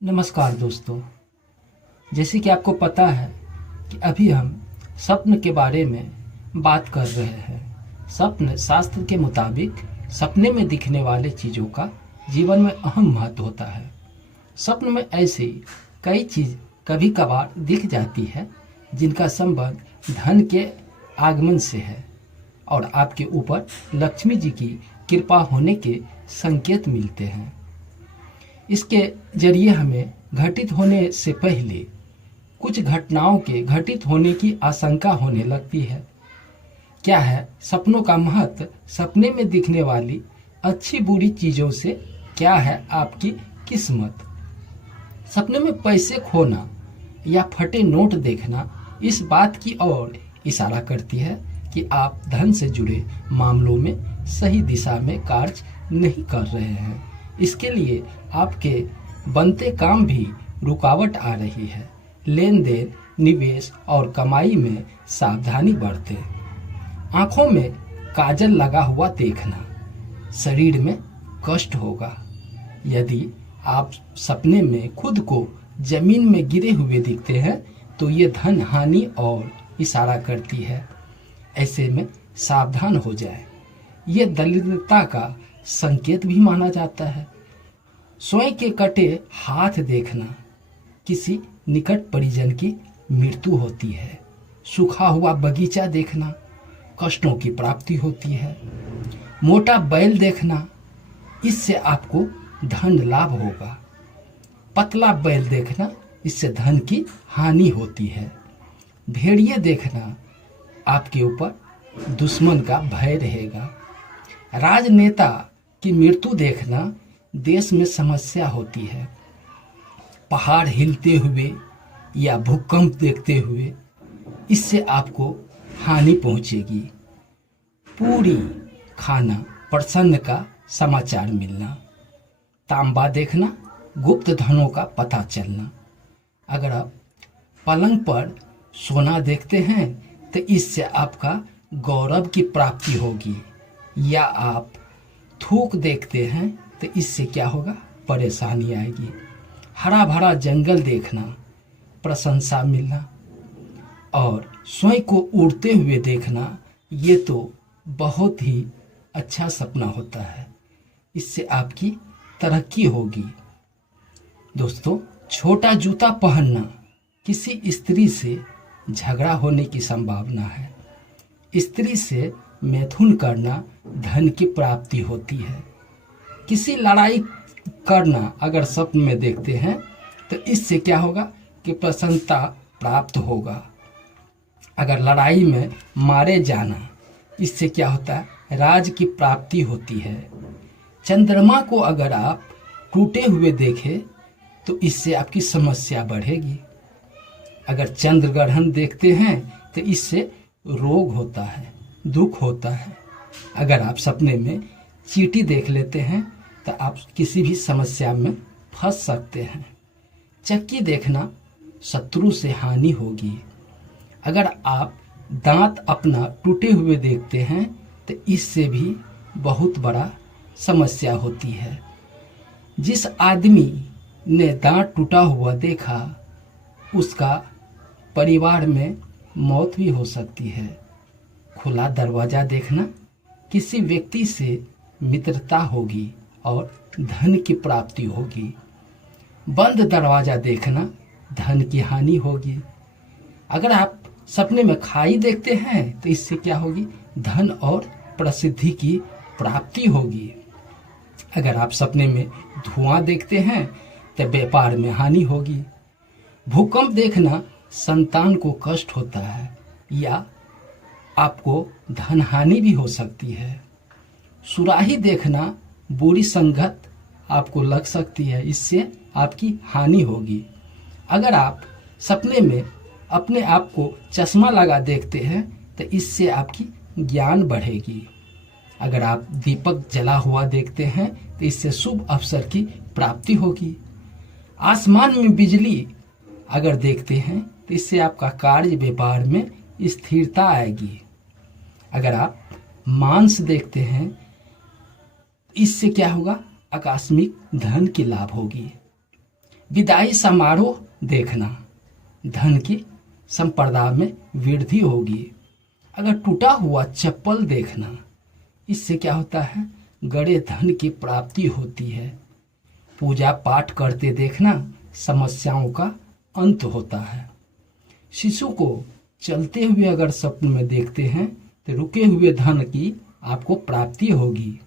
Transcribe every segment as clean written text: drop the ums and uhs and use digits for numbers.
नमस्कार दोस्तों। जैसे कि आपको पता है कि अभी हम स्वप्न के बारे में बात कर रहे हैं। स्वप्न शास्त्र के मुताबिक सपने में दिखने वाले चीज़ों का जीवन में अहम महत्व होता है। स्वप्न में ऐसी कई चीज़ कभी कभार दिख जाती है जिनका संबंध धन के आगमन से है और आपके ऊपर लक्ष्मी जी की कृपा होने के संकेत मिलते हैं। इसके जरिए हमें घटित होने से पहले कुछ घटनाओं के घटित होने की आशंका होने लगती है। क्या है सपनों का महत्व? सपने में दिखने वाली अच्छी बुरी चीज़ों से क्या है आपकी किस्मत। सपने में पैसे खोना या फटे नोट देखना इस बात की ओर इशारा करती है कि आप धन से जुड़े मामलों में सही दिशा में कार्य नहीं कर रहे हैं। इसके लिए आपके बनते काम भी रुकावट आ रही है। लेन देन, निवेश और कमाई में सावधानी बरतें। आंखों में काजल लगा हुआ देखना, शरीर में कष्ट होगा। यदि आप सपने में खुद को जमीन में गिरे हुए दिखते हैं तो ये धन हानि और इशारा करती है। ऐसे में सावधान हो जाए। ये दरिद्रता का संकेत भी माना जाता है। स्वयं के कटे हाथ देखना, किसी निकट परिजन की मृत्यु होती है। सूखा हुआ बगीचा देखना, कष्टों की प्राप्ति होती है। मोटा बैल देखना, इससे आपको धन लाभ होगा। पतला बैल देखना, इससे धन की हानि होती है। भेड़िए देखना, आपके ऊपर दुश्मन का भय रहेगा। राजनेता की मृत्यु देखना, देश में समस्या होती है। पहाड़ हिलते हुए या भूकंप देखते हुए, इससे आपको हानि पहुंचेगी। पूरी खाना प्रसन्न का समाचार मिलना। तांबा देखना, गुप्त धनों का पता चलना। अगर आप पलंग पर सोना देखते हैं तो इससे आपका गौरव की प्राप्ति होगी। या आप थूक देखते हैं तो इससे क्या होगा? परेशानी आएगी। हरा भरा जंगल देखना, प्रशंसा मिलना। और स्वयं को उड़ते हुए देखना, ये तो बहुत ही अच्छा सपना होता है। इससे आपकी तरक्की होगी। दोस्तों, छोटा जूता पहनना, किसी स्त्री से झगड़ा होने की संभावना है। स्त्री से मैथुन करना धन की प्राप्ति होती है। किसी लड़ाई करना अगर स्वप्न में देखते हैं तो इससे क्या होगा कि प्रसन्नता प्राप्त होगा। अगर लड़ाई में मारे जाना, इससे क्या होता है? राज की प्राप्ति होती है। चंद्रमा को अगर आप टूटे हुए देखें तो इससे आपकी समस्या बढ़ेगी। अगर चंद्र ग्रहण देखते हैं तो इससे रोग होता है, दुख होता है। अगर आप सपने में चींटी देख लेते हैं तो आप किसी भी समस्या में फंस सकते हैं। चक्की देखना, शत्रु से हानि होगी। अगर आप दांत अपना टूटे हुए देखते हैं तो इससे भी बहुत बड़ा समस्या होती है। जिस आदमी ने दांत टूटा हुआ देखा, उसका परिवार में मौत भी हो सकती है। खुला दरवाज़ा देखना, किसी व्यक्ति से मित्रता होगी और धन की प्राप्ति होगी। बंद दरवाज़ा देखना, धन की हानि होगी। अगर आप सपने में खाई देखते हैं तो इससे क्या होगी? धन और प्रसिद्धि की प्राप्ति होगी। अगर आप सपने में धुआं देखते हैं तो व्यापार में हानि होगी। भूकंप देखना, संतान को कष्ट होता है या आपको धन हानि भी हो सकती है। सुराही देखना, बुरी संगत आपको लग सकती है, इससे आपकी हानि होगी। अगर आप सपने में अपने आप को चश्मा लगा देखते हैं तो इससे आपकी ज्ञान बढ़ेगी। अगर आप दीपक जला हुआ देखते हैं तो इससे शुभ अवसर की प्राप्ति होगी। आसमान में बिजली अगर देखते हैं तो इससे आपका कार्य व्यापार में स्थिरता आएगी। अगर आप मांस देखते हैं, इससे क्या होगा? आकस्मिक धन की लाभ होगी। विदाई समारोह देखना, धन की संपदा में वृद्धि होगी। अगर टूटा हुआ चप्पल देखना, इससे क्या होता है, गड़े धन की प्राप्ति होती है। पूजा पाठ करते देखना, समस्याओं का अंत होता है। शिशु को चलते हुए अगर स्वप्न में देखते हैं तो रुके हुए धन की आपको प्राप्ति होगी।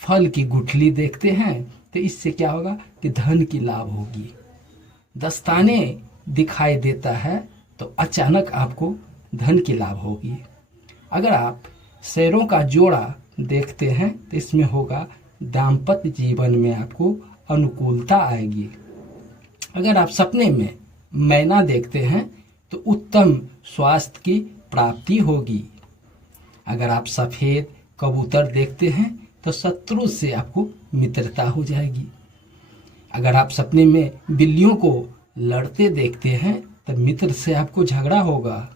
फल की गुठली देखते हैं तो इससे क्या होगा कि धन की लाभ होगी। दस्ताने दिखाई देता है तो अचानक आपको धन की लाभ होगी। अगर आप शेरों का जोड़ा देखते हैं तो इसमें होगा दाम्पत्य जीवन में आपको अनुकूलता आएगी। अगर आप सपने में मैना देखते हैं तो उत्तम स्वास्थ्य की प्राप्ति होगी। अगर आप सफेद कबूतर देखते हैं तो शत्रु से आपको मित्रता हो जाएगी। अगर आप सपने में बिल्लियों को लड़ते देखते हैं तो मित्र से आपको झगड़ा होगा।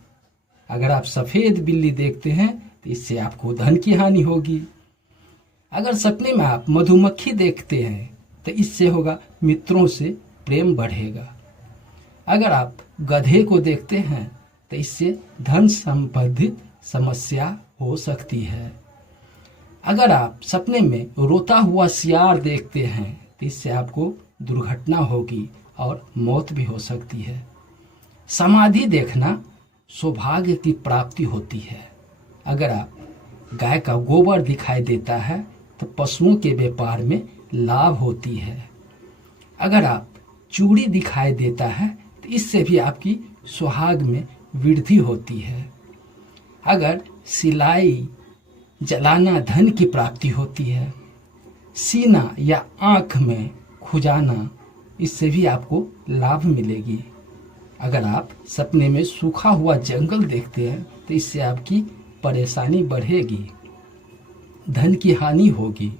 अगर आप सफेद बिल्ली देखते हैं तो इससे आपको धन की हानि होगी। अगर सपने में आप मधुमक्खी देखते हैं तो इससे होगा मित्रों से प्रेम बढ़ेगा। अगर आप गधे को देखते हैं तो इससे धन संबंधित समस्या हो सकती है। अगर आप सपने में रोता हुआ सियार देखते हैं तो इससे आपको दुर्घटना होगी और मौत भी हो सकती है। समाधि देखना सौभाग्य की प्राप्ति होती है। अगर आप गाय का गोबर दिखाई देता है तो पशुओं के व्यापार में लाभ होती है। अगर आप चूड़ी दिखाई देता है तो इससे भी आपकी सुहाग में वृद्धि होती है। अगर सिलाई जलाना धन की प्राप्ति होती है। सीना या आंख में खुजाना, इससे भी आपको लाभ मिलेगी। अगर आप सपने में सूखा हुआ जंगल देखते हैं तो इससे आपकी परेशानी बढ़ेगी, धन की हानि होगी।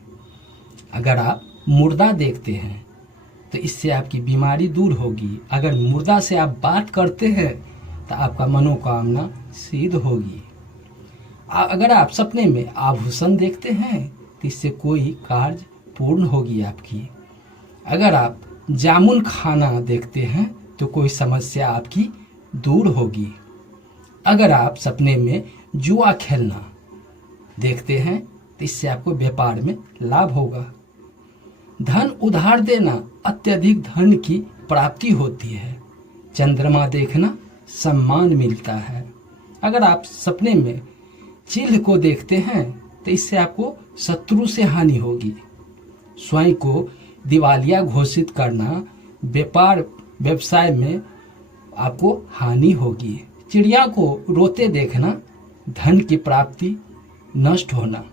अगर आप मुर्दा देखते हैं तो इससे आपकी बीमारी दूर होगी। अगर मुर्दा से आप बात करते हैं तो आपका मनोकामना सिद्ध होगी। अगर आप सपने में आभूषण देखते हैं तो इससे कोई कार्य पूर्ण होगी आपकी। अगर आप जामुन खाना देखते हैं तो कोई समस्या आपकी दूर होगी। अगर आप सपने में जुआ खेलना देखते हैं तो इससे आपको व्यापार में लाभ होगा। धन उधार देना, अत्यधिक धन की प्राप्ति होती है। चंद्रमा देखना, सम्मान मिलता है। अगर आप सपने में चिल्ह को देखते हैं तो इससे आपको शत्रु से हानि होगी। स्वयं को दिवालिया घोषित करना, व्यापार व्यवसाय में आपको हानि होगी। चिड़िया को रोते देखना, धन की प्राप्ति नष्ट होना।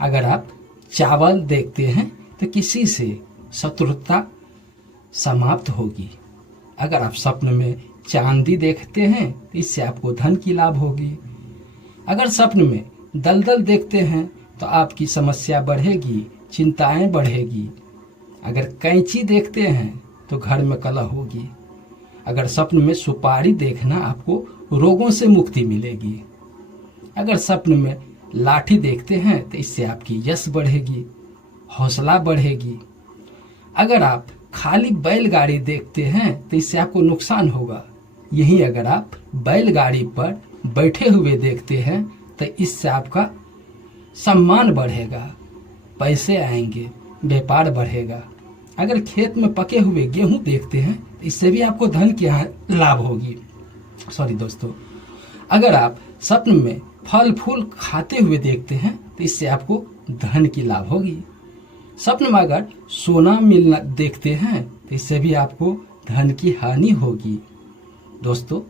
अगर आप चावल देखते हैं तो किसी से शत्रुता समाप्त होगी। अगर आप स्वप्न में चांदी देखते हैं तो इससे आपको धन की लाभ होगी। अगर स्वप्न में दलदल देखते हैं तो आपकी समस्या बढ़ेगी, चिंताएं बढ़ेगी। अगर कैंची देखते हैं तो घर में कलह होगी। अगर स्वप्न में सुपारी देखना, आपको रोगों से मुक्ति मिलेगी। अगर स्वप्न में लाठी देखते हैं तो इससे आपकी यश बढ़ेगी, हौसला बढ़ेगी। अगर आप खाली बैलगाड़ी देखते हैं तो इससे आपको नुकसान होगा। यही अगर आप बैलगाड़ी पर बैठे हुए देखते हैं तो इससे आपका सम्मान बढ़ेगा, पैसे आएंगे, व्यापार बढ़ेगा। अगर खेत में पके हुए गेहूं देखते हैं तो इससे भी आपको धन की लाभ होगी। दोस्तों, अगर आप स्वप्न में फल फूल खाते हुए देखते हैं तो इससे आपको धन की लाभ होगी। स्वप्न में अगर सोना मिलना देखते हैं तो इससे भी आपको धन की हानि होगी। दोस्तों,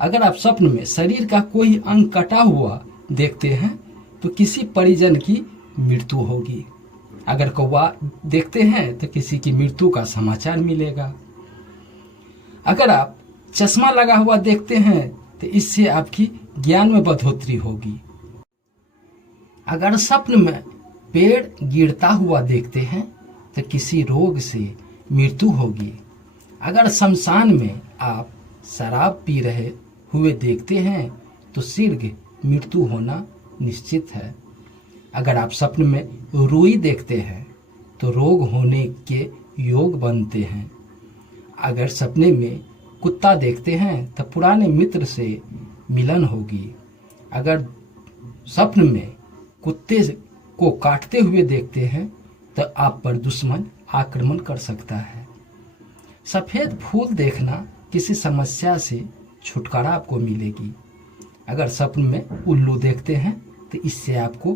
अगर आप स्वप्न में शरीर का कोई अंग कटा हुआ देखते हैं तो किसी परिजन की मृत्यु होगी। अगर कौवा देखते हैं तो किसी की मृत्यु का समाचार मिलेगा। अगर आप चश्मा लगा हुआ देखते हैं तो इससे आपकी ज्ञान में बढ़ोतरी होगी। अगर स्वप्न में पेड़ गिरता हुआ देखते हैं तो किसी रोग से मृत्यु होगी। अगर शमशान में आप शराब पी रहे हुए देखते हैं तो शीघ्र मृत्यु होना निश्चित है। अगर आप स्वप्न में रुई देखते हैं तो रोग होने के योग बनते हैं। अगर सपने में कुत्ता देखते हैं तो पुराने मित्र से मिलन होगी। अगर स्वप्न में कुत्ते को काटते हुए देखते हैं तो आप पर दुश्मन आक्रमण कर सकता है। सफेद फूल देखना किसी समस्या से छुटकारा आपको मिलेगी। अगर स्वप्न में उल्लू देखते हैं तो इससे आपको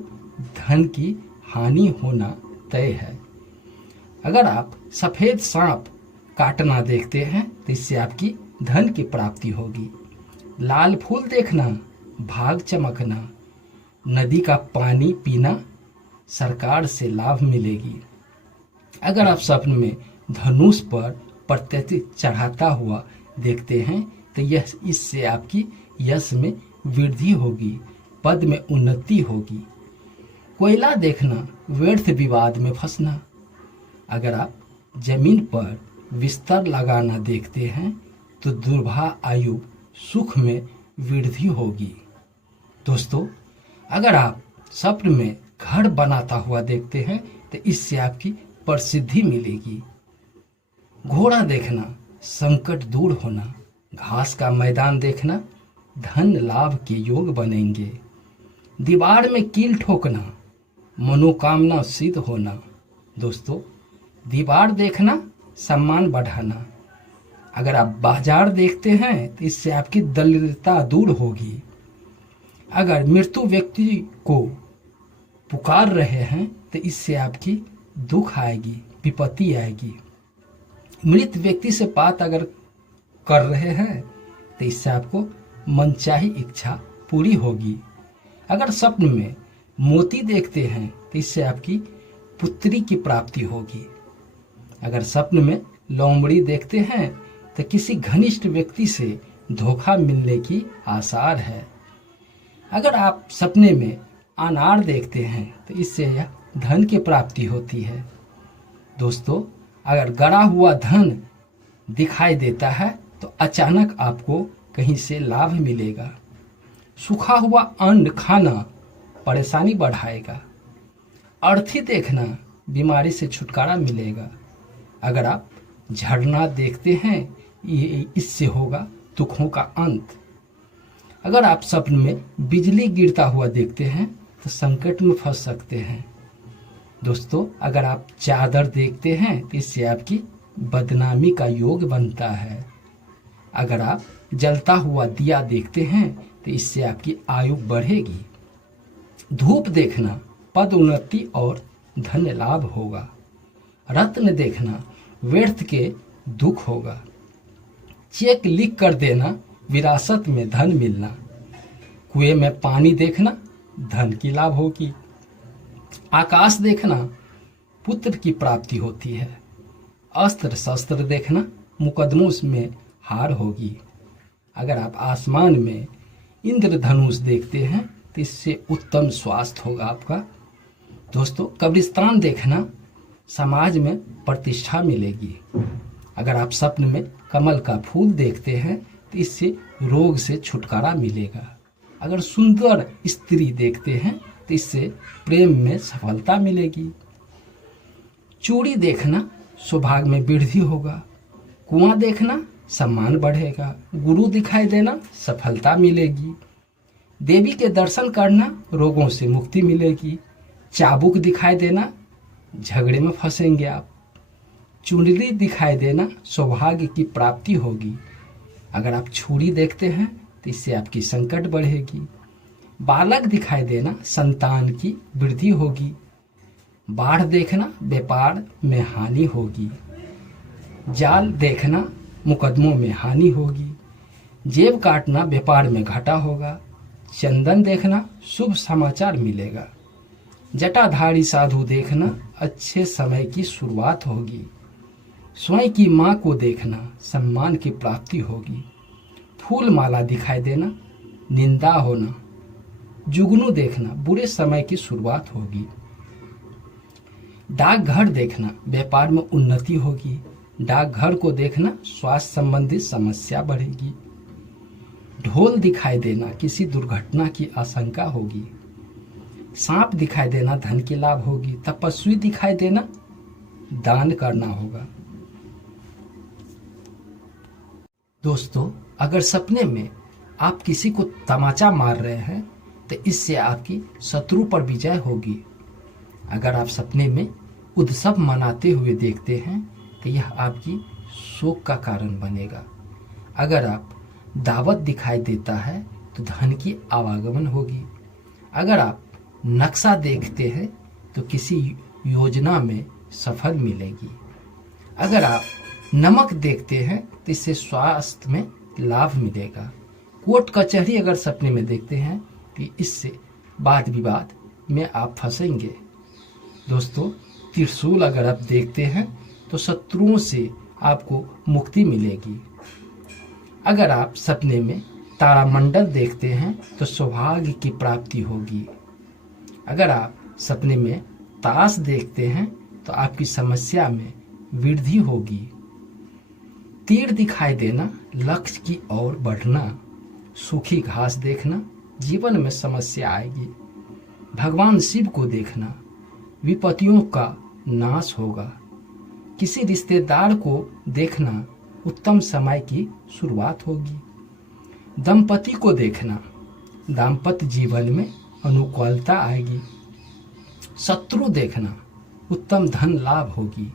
धन की हानि होना तय है। अगर आप सफेद सांप काटना देखते हैं तो इससे आपकी धन की प्राप्ति होगी। लाल फूल देखना, भाग चमकना, नदी का पानी पीना, सरकार से लाभ मिलेगी। अगर आप स्वप्न में धनुष पर प्रत्यति चढ़ाता हुआ देखते हैं तो यह इससे आपकी यश में वृद्धि होगी, पद में उन्नति होगी। कोयला देखना, व्यर्थ विवाद में फंसना। अगर आप जमीन पर बिस्तर लगाना देखते हैं तो दुर्भा आयु सुख में वृद्धि होगी। दोस्तों, अगर आप स्वप्न में घर बनाता हुआ देखते हैं तो इससे आपकी प्रसिद्धि मिलेगी। घोड़ा देखना, संकट दूर होना। घास का मैदान देखना, धन लाभ के योग बनेंगे। दीवार में कील ठोकना, मनोकामना सिद्ध होना। दोस्तों, दीवार देखना, सम्मान बढ़ाना। अगर आप बाजार देखते हैं तो इससे आपकी दरिद्रता दूर होगी। अगर मृत्यु व्यक्ति को पुकार रहे हैं तो इससे आपकी दुख आएगी, विपत्ति आएगी। मृत व्यक्ति से बात अगर कर रहे हैं तो इससे आपको मनचाही इच्छा पूरी होगी। अगर स्वप्न में मोती देखते हैं तो इससे आपकी पुत्री की प्राप्ति होगी। अगर स्वप्न में लोमड़ी देखते हैं तो किसी घनिष्ठ व्यक्ति से धोखा मिलने की आसार है। अगर आप सपने में अनार देखते हैं तो इससे यह धन की प्राप्ति होती है। दोस्तों, अगर गड़ा हुआ धन दिखाई देता है तो अचानक आपको कहीं से लाभ मिलेगा। सूखा हुआ अन्न खाना परेशानी बढ़ाएगा। अर्थी देखना, बीमारी से छुटकारा मिलेगा। अगर आप झरना देखते हैं ये इससे होगा दुखों का अंत। अगर आप स्वप्न में बिजली गिरता हुआ देखते हैं तो संकट में फंस सकते हैं। दोस्तों, अगर आप चादर देखते हैं तो इससे आपकी बदनामी का योग बनता है। अगर आप जलता हुआ दिया देखते हैं तो इससे आपकी आयु बढ़ेगी। धूप देखना, पद उन्नति और धन लाभ होगा। रत्न देखना, व्यर्थ के दुख होगा। चेक लिख कर देना, विरासत में धन मिलना। कुएं में पानी देखना, धन की लाभ होगी। आकाश देखना, पुत्र की प्राप्ति होती है। अस्त्र शस्त्र देखना, मुकदमों में हार होगी। अगर आप आसमान में इंद्रधनुष देखते हैं तो इससे उत्तम स्वास्थ्य होगा आपका। दोस्तों, कब्रिस्तान देखना, समाज में प्रतिष्ठा मिलेगी। अगर आप स्वप्न में कमल का फूल देखते हैं तो इससे रोग से छुटकारा मिलेगा। अगर सुंदर स्त्री देखते हैं तो इससे प्रेम में सफलता मिलेगी। चूड़ी देखना, सौभाग्य में वृद्धि होगा। कुआं देखना, सम्मान बढ़ेगा। गुरु दिखाई देना, सफलता मिलेगी। देवी के दर्शन करना, रोगों से मुक्ति मिलेगी। चाबुक दिखाई देना, झगड़े में फंसेंगे आप। चुनरी दिखाई देना, सौभाग्य की प्राप्ति होगी। अगर आप छुरी देखते हैं तो इससे आपकी संकट बढ़ेगी। बालक दिखाई देना, संतान की वृद्धि होगी। बाढ़ देखना, व्यापार में हानि होगी। जाल देखना, मुकदमों में हानि होगी। जेब काटना, व्यापार में घाटा होगा। चंदन देखना, शुभ समाचार मिलेगा। जटाधारी साधु देखना, अच्छे समय की शुरुआत होगी। स्वयं की माँ को देखना, सम्मान की प्राप्ति होगी। फूल माला दिखाई देना, निंदा होना। जुगनू देखना, बुरे समय की शुरुआत होगी। डाकघर देखना, व्यापार में उन्नति होगी। डाकघर को देखना, स्वास्थ्य संबंधी समस्या बढ़ेगी। ढोल दिखाई देना, किसी दुर्घटना की आशंका होगी। सांप दिखाई देना, धन की लाभ होगी। तपस्वी दिखाई देना, दान करना होगा। दोस्तों, अगर सपने में आप किसी को तमाचा मार रहे हैं तो इससे आपकी शत्रु पर विजय होगी। अगर आप सपने में उत्सव मनाते हुए देखते हैं तो यह आपकी शोक का कारण बनेगा। अगर आप दावत दिखाई देता है तो धन की आवागमन होगी। अगर आप नक्शा देखते हैं तो किसी योजना में सफल मिलेगी। अगर आप नमक देखते हैं तो इससे स्वास्थ्य में लाभ मिलेगा। कोर्ट कचहरी अगर सपने में देखते हैं तो इससे वाद विवाद में आप फंसेंगे। दोस्तों, त्रिशूल अगर आप देखते हैं तो शत्रुओं से आपको मुक्ति मिलेगी। अगर आप सपने में तारामंडल देखते हैं तो सौभाग्य की प्राप्ति होगी। अगर आप सपने में ताश देखते हैं तो आपकी समस्या में वृद्धि होगी। तीर दिखाई देना, लक्ष्य की ओर बढ़ना, सूखी घास देखना, जीवन में समस्या आएगी। भगवान शिव को देखना, विपत्तियों का नाश होगा। किसी रिश्तेदार को देखना, उत्तम समय की शुरुआत होगी। दंपति को देखना, दाम्पत्य जीवन में अनुकूलता आएगी। शत्रु देखना, उत्तम धन लाभ होगी।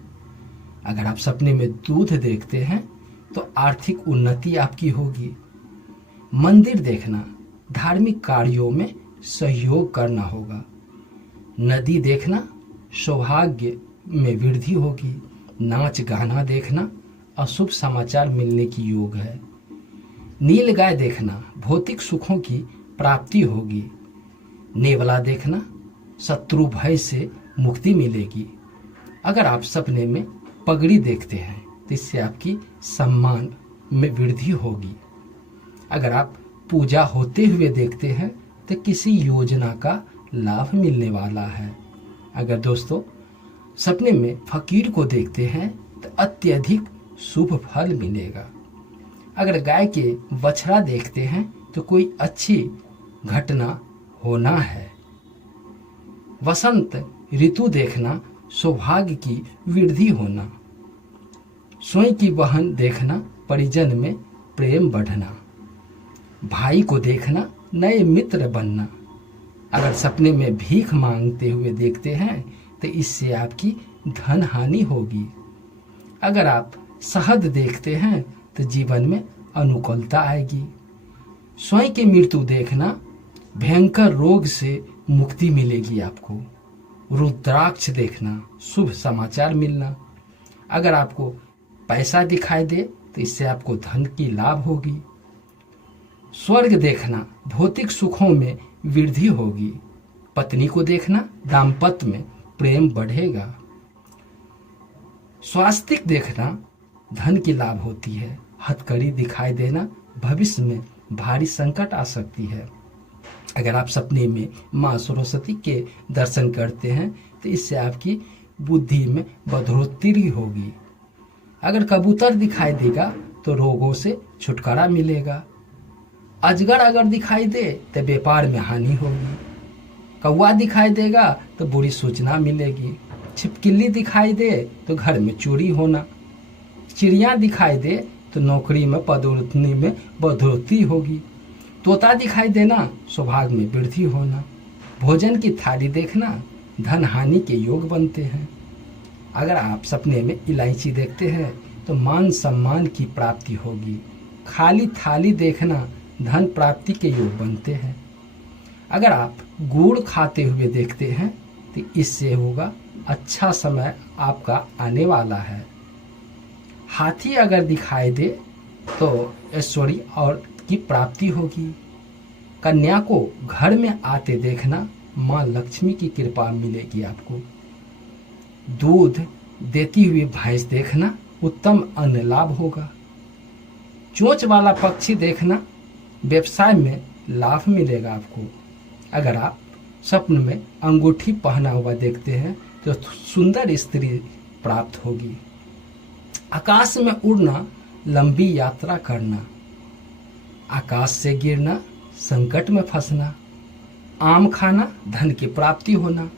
अगर आप सपने में दूध देखते हैं तो आर्थिक उन्नति आपकी होगी। मंदिर देखना, धार्मिक कार्यों में सहयोग करना होगा। नदी देखना, सौभाग्य में वृद्धि होगी। नाच गाना देखना, अशुभ समाचार मिलने की योग है। नील गाय देखना, भौतिक सुखों की प्राप्ति होगी। नेवला देखना, शत्रु भय से मुक्ति मिलेगी। अगर आप सपने में पगड़ी देखते हैं तो इससे आपकी सम्मान में वृद्धि होगी। अगर आप पूजा होते हुए देखते हैं तो किसी योजना का लाभ मिलने वाला है। अगर दोस्तों सपने में फकीर को देखते हैं तो अत्यधिक शुभ फल मिलेगा। अगर गाय के बछड़ा देखते हैं तो कोई अच्छी घटना होना है। वसंत ऋतु देखना, सौभाग्य की वृद्धि होना। स्वयं की बहन देखना, परिजन में प्रेम बढ़ना। भाई को देखना, नए मित्र बनना। अगर सपने में भीख मांगते हुए देखते हैं तो इससे आपकी धन हानि होगी। अगर आप शहद देखते हैं तो जीवन में अनुकूलता आएगी। स्वयं की मृत्यु देखना, भयंकर रोग से मुक्ति मिलेगी आपको। रुद्राक्ष देखना, शुभ समाचार मिलना। अगर आपको पैसा दिखाई दे तो इससे आपको धन की लाभ होगी। स्वर्ग देखना, भौतिक सुखों में वृद्धि होगी। पत्नी को देखना, दाम्पत्य में प्रेम बढ़ेगा। स्वास्तिक देखना, धन की लाभ होती है। हथकड़ी दिखाई देना, भविष्य में भारी संकट आ सकती है। अगर आप सपने में माँ सरस्वती के दर्शन करते हैं तो इससे आपकी बुद्धि में बढ़ोतरी होगी। अगर कबूतर दिखाई देगा तो रोगों से छुटकारा मिलेगा। अजगर अगर दिखाई दे तो व्यापार में हानि होगी। कौवा दिखाई देगा तो बुरी सूचना मिलेगी। छिपकली दिखाई दे तो घर में चोरी होना। चिड़िया दिखाई दे तो नौकरी में पदोन्नति में बढ़ोतरी होगी। तोता दिखाई देना, सौभाग्य में वृद्धि होना। भोजन की थाली देखना, धन हानि के योग बनते हैं। अगर आप सपने में इलायची देखते हैं तो मान सम्मान की प्राप्ति होगी। खाली थाली देखना, धन प्राप्ति के योग बनते हैं। अगर आप गुड़ खाते हुए देखते हैं तो इससे होगा अच्छा समय आपका आने वाला है। हाथी अगर दिखाई दे तो ऐश्वर्य और की प्राप्ति होगी। कन्या को घर में आते देखना, माँ लक्ष्मी की कृपा मिलेगी आपको। दूध देती हुई भैंस देखना, उत्तम अन्न लाभ होगा। चोंच वाला पक्षी देखना, व्यवसाय में लाभ मिलेगा आपको। अगर आप स्वप्न में अंगूठी पहना हुआ देखते हैं तो सुंदर स्त्री प्राप्त होगी। आकाश में उड़ना, लंबी यात्रा करना। आकाश से गिरना, संकट में फंसना। आम खाना, धन की प्राप्ति होना।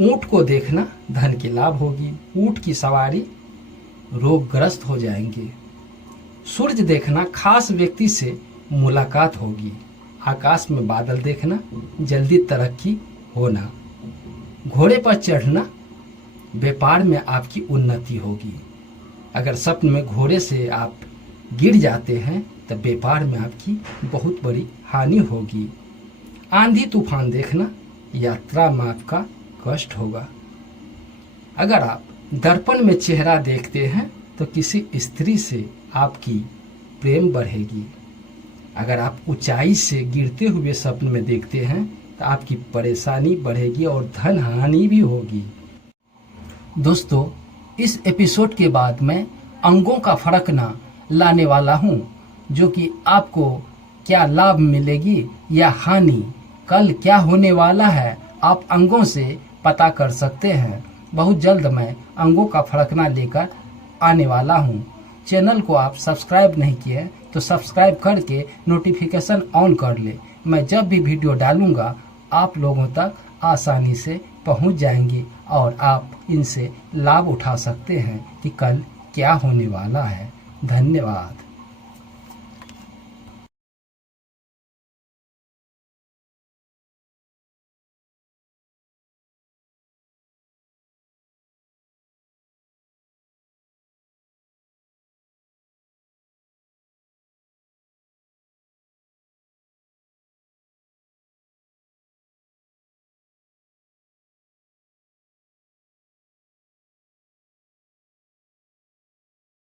ऊंट को देखना धन की लाभ होगी, ऊंट की सवारी रोगग्रस्त हो जाएंगे। सूरज देखना खास व्यक्ति से मुलाकात होगी। आकाश में बादल देखना जल्दी तरक्की होना। घोड़े पर चढ़ना व्यापार में आपकी उन्नति होगी। अगर सपने में घोड़े से आप गिर जाते हैं तो व्यापार में आपकी बहुत बड़ी हानि होगी। आंधी तूफान देखना यात्रा में आपका कष्ट होगा। अगर आप दर्पण में चेहरा देखते हैं तो किसी स्त्री से आपकी प्रेम बढ़ेगी। अगर आप ऊंचाई से गिरते हुए सपने में देखते हैं तो आपकी परेशानी बढ़ेगी और धन हानि भी होगी। दोस्तों, इस एपिसोड के बाद मैं अंगों का फर्क ना लाने वाला हूं, जो कि आपको क्या लाभ मिलेगी या हानि, कल क्या होने वाला है, आप अंगों से पता कर सकते हैं। बहुत जल्द मैं अंगों का फड़कना लेकर आने वाला हूं। चैनल को आप सब्सक्राइब नहीं किए तो सब्सक्राइब करके नोटिफिकेशन ऑन कर ले। मैं जब भी वीडियो डालूंगा आप लोगों तक आसानी से पहुंच जाएंगी और आप इनसे लाभ उठा सकते हैं कि कल क्या होने वाला है। धन्यवाद।